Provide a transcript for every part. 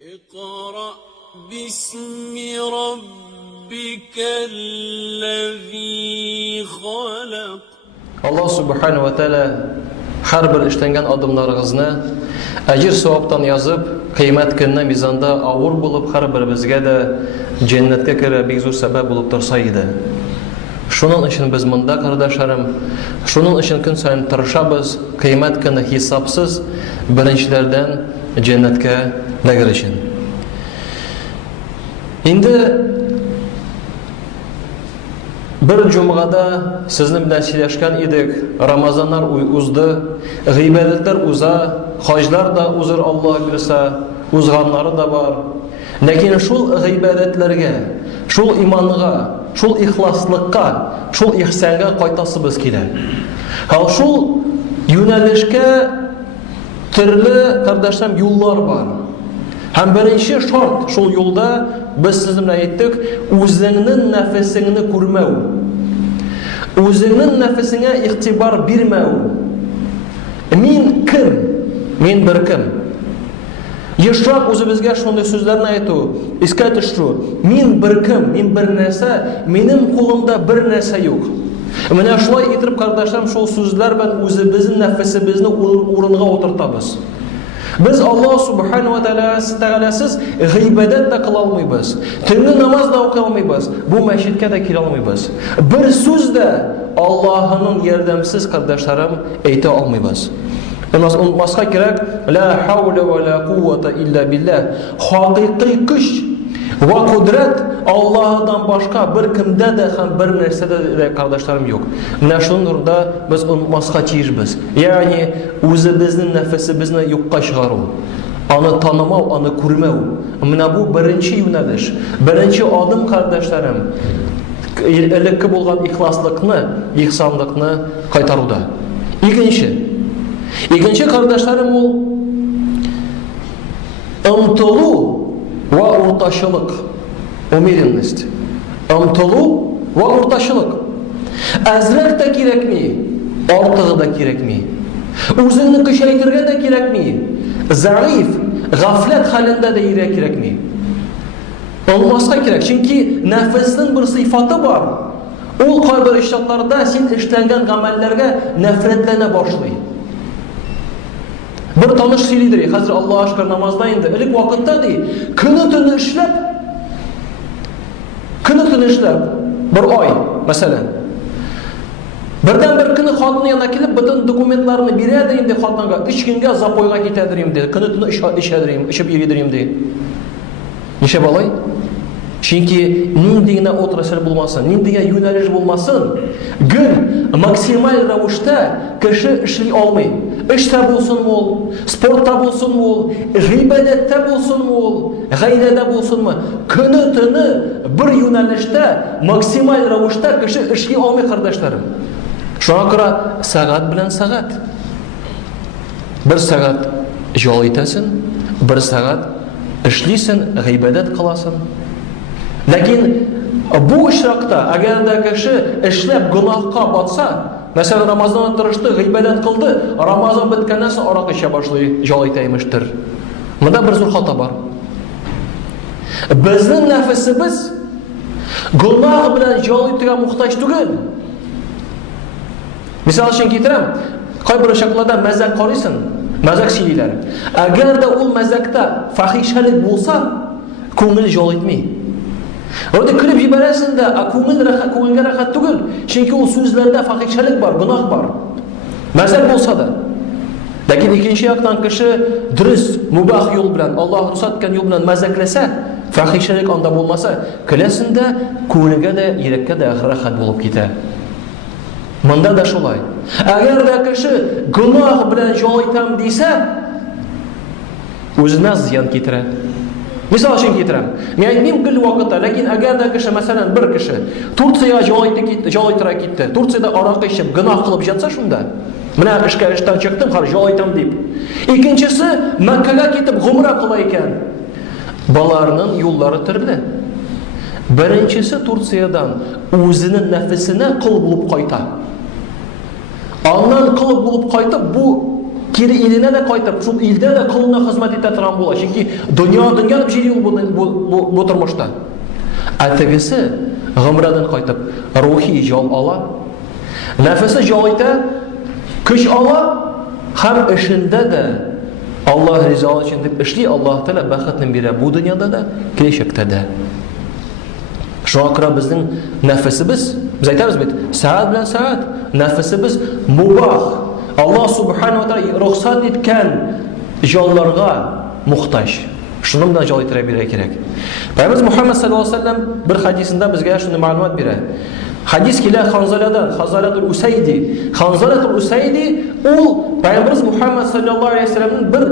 اقرأ باسم ربك الذي خلق. Allah subhanahu wa ta'ala har bir ishlangan odamlaringizni ajr savobdan yozib, qiyomat kunida mizonda og'ir bo'lib har birimizga da jannatga kirib beg'zur sabab bo'lib tursa edi. Shuning uchun biz bunda qardoshlarim, shuning uchun kun sayin tirishamiz, qiyomat kuni hisobsiz birinchilardan jannatga kirishsin. Endi bir jumada sizni bilan so'zlashgan edik. Ramazonlar uzdi, g'iybatlar uza, hojlar da uzr Alloh bilsa, uzg'anlari da bor. Lekin shul g'iybatlarga, shul imonga, shul ixloslikqa, shul ihsonga qaytasimiz kerak. Hal shul yo'nalishga turli qardoshlar yo'llar bor. Ham birinchi shart shul yo'lda biz siz bilan aytdik, o'zingning nafsingni ko'rmau. O'zingning nafsingga e'tibor bermau. Men kim? Men bir kim? Yashab o'zimizga shunday so'zlarni aytib, iskatish shu. Men bir kim? Men bir narsa, mening qo'limda bir narsa yo'q. Mana shulay aytib qardoshlar, shu so'zlar bilan o'zimizning nafsimizni o'rniga o'tirtamiz. Biz Allah subhanahu wa ta'alasiz g'iybadat da qila olmaymiz. Tungi namoz da o'qiy olmaymiz. Bu masjidga da kela olmaymiz. Bir so'zda Allohning yordamisiz qardoshlarim ayta olmaymiz. Emas unutmasqa kerak, la havla va la quvvata illa billah. Haqiqiy kuch va qudrat Allohdan boshqa bir kimda da ham bir narsada da qardoshlarim yo'q. Mana shunday o'rinda biz unutmasqa tiyishmiz. Ya'ni o'zimizning nafsimizni yo'qqa chiqaruv, uni tanimau, uni ko'rmau. Mana bu birinchi yo'nalish, birinchi odim qardoshlarim. Ilikka bo'lgan ixloslikni, ihsonlikni qaytaruvda. Ikkinchi qardoshlarim u umtulu va o'rtashilik. Umidinность. Umtulu va o'rtashilik. Azrak da kerakmi? Ortig'i da kerakmi? O'zingni kuchaytirgan da kerakmi? Zaif, g'aflat holida da kerakmi? Olmasqa kerak. Chunki nafsning bir sifati bor. U qalb ishlatlarda sen ishlangan amallarga nafratlana boshlaydi. Bir tanish siylidir. Hozir Alloh aşkar namozda endi ilk vaqtda dey, kuni-tuni ishlab, bir oy masalan. Birdan bir kuni xotin yanına kelib, butun dokumentlarini beradi endi xotinga, 3 kunga zapoyga ketadirim dedi. Kuni-tuni ishib yeridirim dedi. Nisha bo'lay? Chunki nindigina o'tirishlar bo'lmasin, nindiga yo'nalish bo'lmasin. Gün maksimal ravishda kishi ishlay olmaydi. İşte bo'lsinmi, sportda bo'lsinmi, g'iybatda bo'lsinmi, g'ayrada bo'lsinmi, kuni-tuni bir yo'nalishda maksimal ravishda kishi ishlay olmaydi qardoshlarim. Shunga ko'ra soat bilan soat. 1 soat jo'ytasin, 1 soat ishlaysan, g'iybat qilasan. Lekin bu ishroqda agarda kishi ishlab gunohga botsa, masalan Ramazon turishdi, g'iybat qildi, Ramazon bitgandan so'ng aroq icha boshlaydi, jo'ytaymişdir. Bunda bir zo'r xato bor. Bizning nafsimiz gunoh bilan jo'ytiga muhtoj tugul. Misol uchun keltiram, qay bir shaklarda mazak qorisin, mazak siylar. Agarda u mazakda fahishalik bo'lsa, ko'ngil jo'ytmaydi. Orada kirib yiborasizda, ko'ngilga rahat tugul. Chunki u so'zlarda fahishalik bor, gunoh bor. Mazak bo'lsa-da. Lekin ikkinchi yoqdan kishi durust, mubah yo'l bilan, Alloh ruxsat etgan yo'l bilan mazaklasa, fahishalik onda bo'lmasa, qilasinda ko'ngliga da, yurakka da rahat bo'lib ketadi. Bunda da shulay. Agarda kishi gunoh bilan jo'ytam desa, o'zina ziyon keltiradi. Misol uchun keltiram. Men aytdim gul vaqtda, lekin agarda kishi masalan bir kishi Turkiyaga jo'ytira ketdi. Turkiyada aroq ichib gunoh qilib yotsa shunda, mana ishdan chiqdim, hali jo'ytam deb. Ikkinchisi Makkaga ketib umra qilar ekan. Balarining yo'llari turli. Birinchisi Turkiyadan o'zining nafsini qilib bo'lib qayta. Ondan qilib bo'lib qaytib bu kiri iline de qaytib, şul ilde de kılına hizmet ete торган була. Чөнки дөнья дип җыри ул бу тормышта. Атагысы гомрадан кайтып, рухи жол ала. Нәфесе жол итә, көч ала, һәм эшендә дә Аллаһ ризалыгы өчен дип эшли, Аллаһ Тәала бәхетен бирә бу дөньяда да, киләчәктә дә. Шуңа күрә безнең нәфесебез, без әйтәбез бит, сәгать белән сәгать, нәфесебез мубах. Аллаһ Субханаһу ва Тәала рөхсәт иткән җанларга мохтаҗ. Шуның белән җал итәргә бирә кирәк. Пәйгамбер Мөхәммәд саллаллаһу алейһи ва саллям бер хадисында безгә шуны мәгълүмат бирә. Хадис килә Ханзаладан, Ханзалатул Усайди. Ханзалатул Усайди ул Пәйгамбер Мөхәммәд саллаллаһу алейһи ва саллямның бер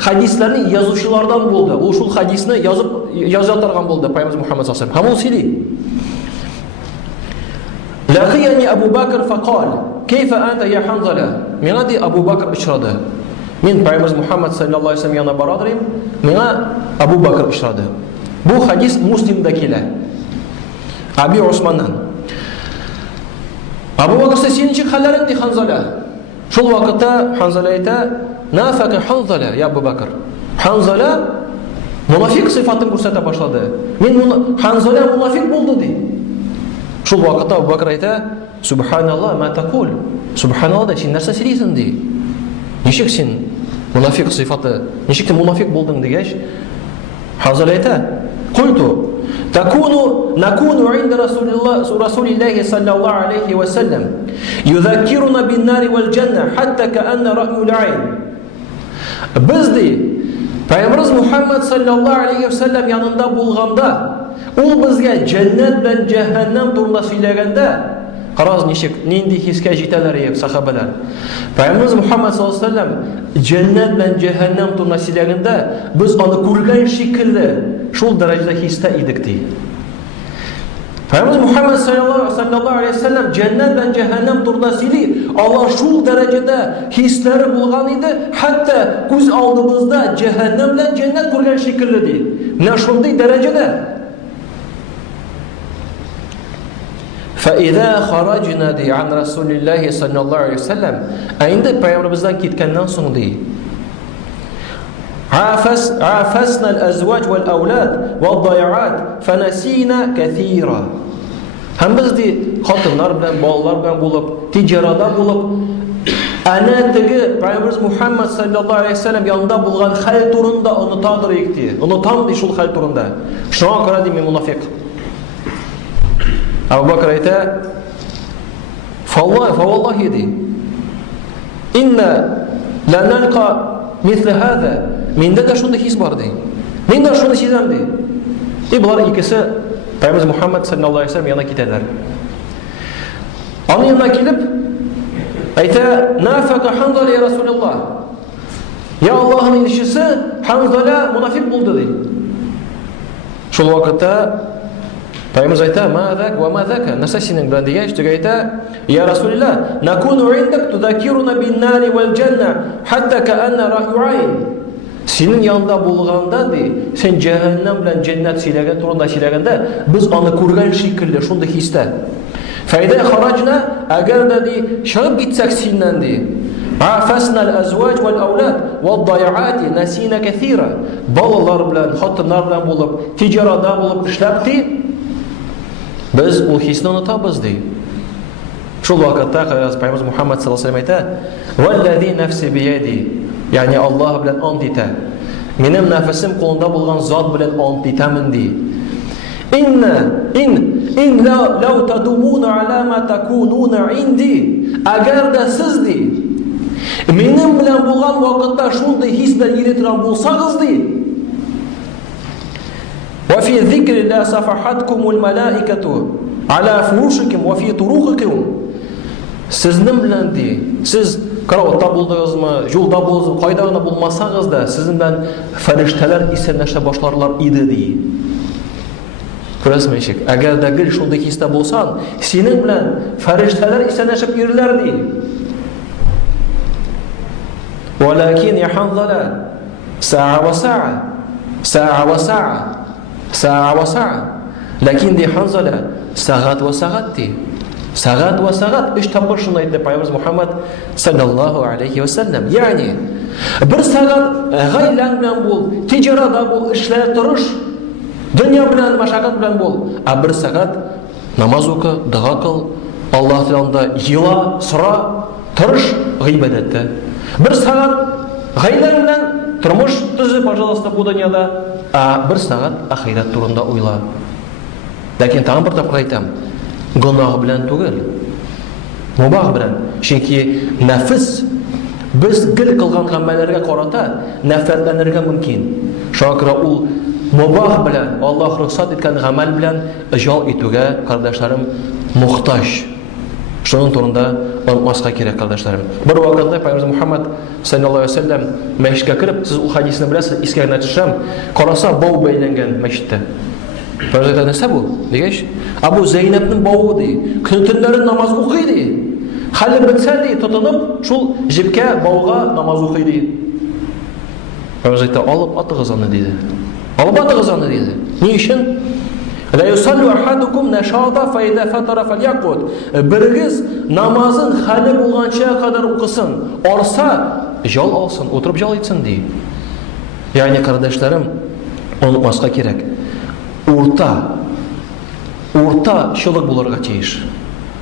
хадисларны язучылардан булды. Ул шул хадисны яза торган булды Пәйгамбер Мөхәммәд саллаллаһу алейһи ва саллям. Һәм ул сөйли. Лақияни Абу Бакр фақал: "Кейфа анта я Ханзала?" Миңа ди Абу Бакр очрады. Мин Пәйгамбер Мөхәммәд саллаллаһу алейһи ва саллям янына барадырым. Миңа Абу Бакр очрады. Бу хадис Муслимда килә. Аби Усманнан. Абу Бакр синең хәлләрең ди Ханзала. Шул вакытта Ханзала әйтә: "Нафака Ханзала я Абу Бакр." Ханзала мунафик сыйфатын күрсәтә башлады. Мин Ханзала мунафик булды ди. Шул вакытта Абу Бакр әйтә: "Субханаллах, ма тaqul?" Субханаллах, син нәрсә сөйлисең ди? Ничек син мунафик сыйфаты, ничек син мунафик булдың дигәч, Ханзала әйтә: "Культу накуну инда Расулиллахи саллаллаху алейхи ва саллям, юзаккируна бин-нари вал-джанна, хатта каанна ра'юл айн." Без ди Пәйгамбер Мөхәммәд саллаллаху алейхи ва саллям янында булганда, ул безгә җәннәт белән җәһәннәм турында сөйләгәндә, карагыз нинди хискә җитәләр сахабалар. Пәйгамбер Мөхәммәд саллаллаху алейхи ва саллям җәннәт белән җәһәннәм турында сөйләгәндә, без аны күргән шикелле шул дәрәҗәдә хистә идек ди. Пәйгамбер Мөхәммәд саллаллаху алейхи ва саллям җәннәт белән җәһәннәм турында сөйли, алар шул дәрәҗәдә хисләре булган иде, хәтта күз алдыбызда җәһәннәм белән җәннәт күргән шикелле ди. Менә шундый дәрәҗәдә. فإذا خرجنا دي عن رسول الله صلى الله عليه وسلم عند Peygamberimizden gitkenden sonra دي عافسنا الأزواج والأولاد والضيعات فنسينا كثيرا. Hem biz di xatınlar bilen, balalar bilen bulup, ticarada bulup, ana tigi Peygamberimiz Muhammed sallallahu aleyhi ve sellem yanında bulgan hal turunda unutadır ekti. Unutam di şul hal turunda. Şuna göre di münafık. Abu Bakr ayta: "Fawallahi di inna la nalqa misle hada." Mende de şunda his var di. Men de şunu sezem di. Bular ikisi Peygamber Muhammed sallallahu aleyhi ve sellem yanına giderler. Onun yanına gelip ayta: "Nafaka Hanzala ya Resulullah." Ya Allah'ın elçisi Hanzala münafık buldu di. Şol vakitte Peygamber ayta: "Ma zak ve ma zaka?" Nasıl senin bilen diyecek? Ayta: "Ya Resulullah, nakunu indak tudakiruna bin-nari vel-cennet hatta ka'anna ra'yu ayn." Senin yanında bulganda di, sen cehennem bilen cennet söylegen turunda söylегәндә, biz onu күргән şekilde şunda histe. Fayda harajna, agar da di çıkıp gitsek sinden di. Afasna al-azwaj wal-awlad wad-dayaat nasina kathira. Balalar bilen, xatınlar bilen bulup, ticarada bulup işlәpti. Biz o hisni unutabız di. Şol vakitte Peygamber Muhammed sallallahu aleyhi ve sellem ayta: "Vallazi nafsi biyadi." Yani Allah bilen ant ite. Benim nefesim kolunda bulgan zat bilen ant itemin di. In law tadumuna ala ma takununa indi. Agar da siz di benim bilen bulgan vakitte şunday his bilen yürütüren bulsanız di. Ve fi zikrillah safahatkumul malaikatu ala furushikum ve fi turuqikum. Sizin bilen di. Siz karavotda buldunuzmu, yolda buldunuzmu, qaydagına bulmasanız da sizin bilen ferişteler isenleşe başlarlar idi di. Görəsməyəcək. Əgər də qil şundakı hissdə bolsan, senin bilen ferişteler isenleşip yürürlər di. Walakin ya Hanzala sa'a ve sa'a, sa'a ve sa'a, sa'a ve sa'a. Lakin di Hanzala saat ve saat di. Сағат ва сағат 3 тапқыр шуны айтты Пайғамбарымыз Мухаммад саллаллаху алейхи ва саллям. Яғни бір сағат ғайлаң белән бул, тиҗарада бул, эшләр торыш, дөнья белән машакат белән бул. А бір сағат намаз оқы, дуа кыл, Аллаһ Таалада йыла, сора, торыш гыйбадәттә. Бір сағат ғайлаң белән тормыш төзү, пожалуйста, бу дөньяда, а бір сағат ахират турында уйла. Ләкин тагын бер тапкыр әйтәм, гынах белән түгел, мубах белән. Чөнки нәфс без гел кылган гамәлләргә карата нәфрәтләнергә мөмкин. Шакира ул мубах белән, Аллаһ рөхсәт иткән гамәл белән җал итүгә, кардәшләрем, мохтаҗ. Шуның турында онытмаска кирәк, кардәшләрем. Бер вакытта Пайгамбар Мухаммад саллаллаху алейхи ва саллям мәчеткә кирип, сез ул хадисны беләсез, искәренә төшәм, караса бау бәйләнгән мәчеттә. Фәрзәтә нәрсә бу? Дигәч, Абу Зәйнәпнең бавы ди, көн-төннәрен намаз укый ди. Хәле бетсә ди, тотынып, шул җепкә бауга намаз укый ди. Фәрзәтә алып атыгыз аны диде. Алып атыгыз аны диде. Ни өчен? Ла юсаллу ахадукум нашата фа ида фатара фальякут. Бирегез намазын хәле булганча кадәр укысын. Арса жал алсын, утырып жал итсен ди. Ягъни кардәшләрем, онытмаска кирәк. Урта шулык булырга тиеш.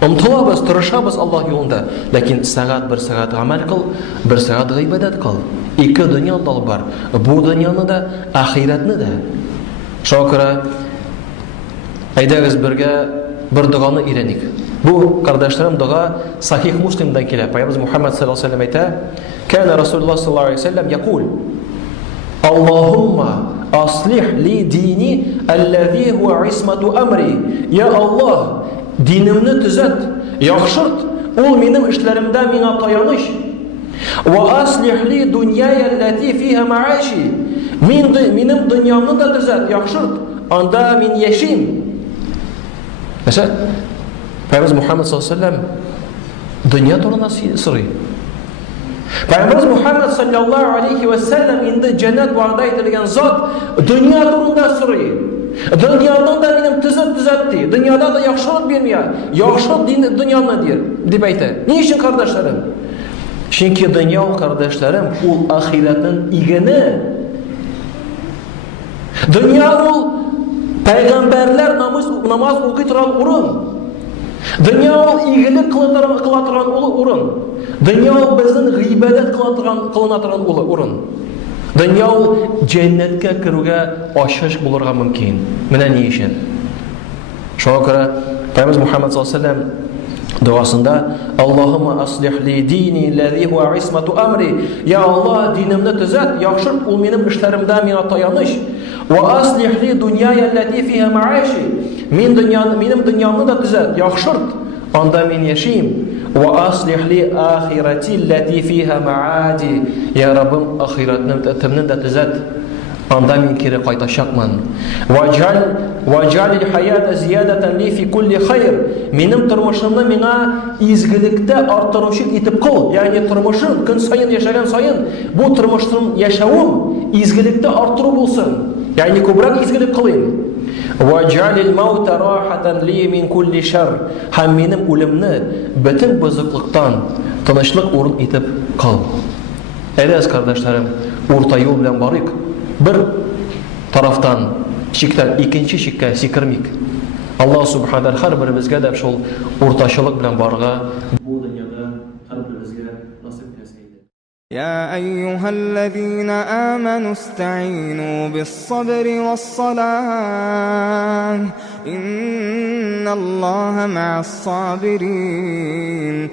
Омтылабыз, тырышабыз Аллаһ юлында, ләкин сәгать бер сәгать гамәл кыл, бер сәгать гыйбадәт кыл. Ике дөнья дал бар. Бу дөньяны да, ахиратны да. Шакира, әйдәгез бергә бер дуганы өйрәник. Бу, кардәшләрем, дуга Сахих Муслимдан килә. Пайгамбар Мухаммад саллаллаху алейхи ва саллям әйтә: "Кана Расулуллаһ саллаллаху алейхи ва саллям якул: Аллаһумма аслих ли дини аллази хуа исмату амри. Я Аллаһ, динемне төзәт, яхшырт, ул минем эшләремдә миңа таяныч. Ва аслих ли дуньяя аллати фиха мааши. Минем дөньямны да төзәт, яхшырт, анда мин яшим." Мәсәлән, Пайгамбар Мухаммад саллаллаху алейхи ва саллям дөнья турында сорый. Пайгамбар Мухаммад саллаллаху алейхи ва саллям инде җәннәт вәгъдә ителгән зат дөнья турында сорый. Дөньядан да минем төзәт ди. Дөньяда да яхшылык бирмия. Яхшылык дөньяны дир дип әйтә. Ни өчен, кардәшләрем? Чөнки дөнья, кардәшләрем, ул ахиратның игене. Дөнья ул пәйгамбәрләр намаз укый торган урын. Дөнья ул игелек кыла торган урын. Дөнья ул безнең гыйбадәт кылына торган урын. Дөнья ул җәннәткә керүгә ачыш булырга мөмкин. Менә ни өчен? Шуңа күрә Пайгамбар Мухаммад саллаллаху алейхи ва саллям дуасында: "Аллаһумма аслих ли дини аллази хуа исмату амри." Я Аллаһ, динемне төзәт, яхшырт, ул минем эшләремдә миңа таяныч. "Ва аслих ли дуньяя аллати фиха мааши." Минем дөньямны да төзәт, яхшырт, анда мин яшим. "Ва аслих ли ахирати аллати фиха маади." Я Раббым, ахиратны да төзәт, анда мин кире кайтачакмын. "Ваҗалил хаята зиядатан ли фи кулли хайр." Минем тормышымны миңа изгелектә арттыручы итеп кыл. Ягъни тормышым көн сайын яшәгән сайын, бу тормышның яшәвем изгелектә арттыру булсын. Ягъни күбрәк изгелек кылыйм. "Ваҗалил маута рахатан ли мин кулли шар." Һәм минем үлемне бөтен бозыклыктан тынычлык урын итеп кыл. Әйдәгез, кардәшләрем, урта юл белән барыйк. Бер тарафтан чиктән икенче чиккә сикермик. Аллаһ субханаһу ва һәр беребезгә дә шул уртачылык белән барырга бу дөньяда һәр беребезгә насыйп итсен. يا أيها الذين آمنوا استعينوا بالصبر والصلاة إن الله مع الصابرين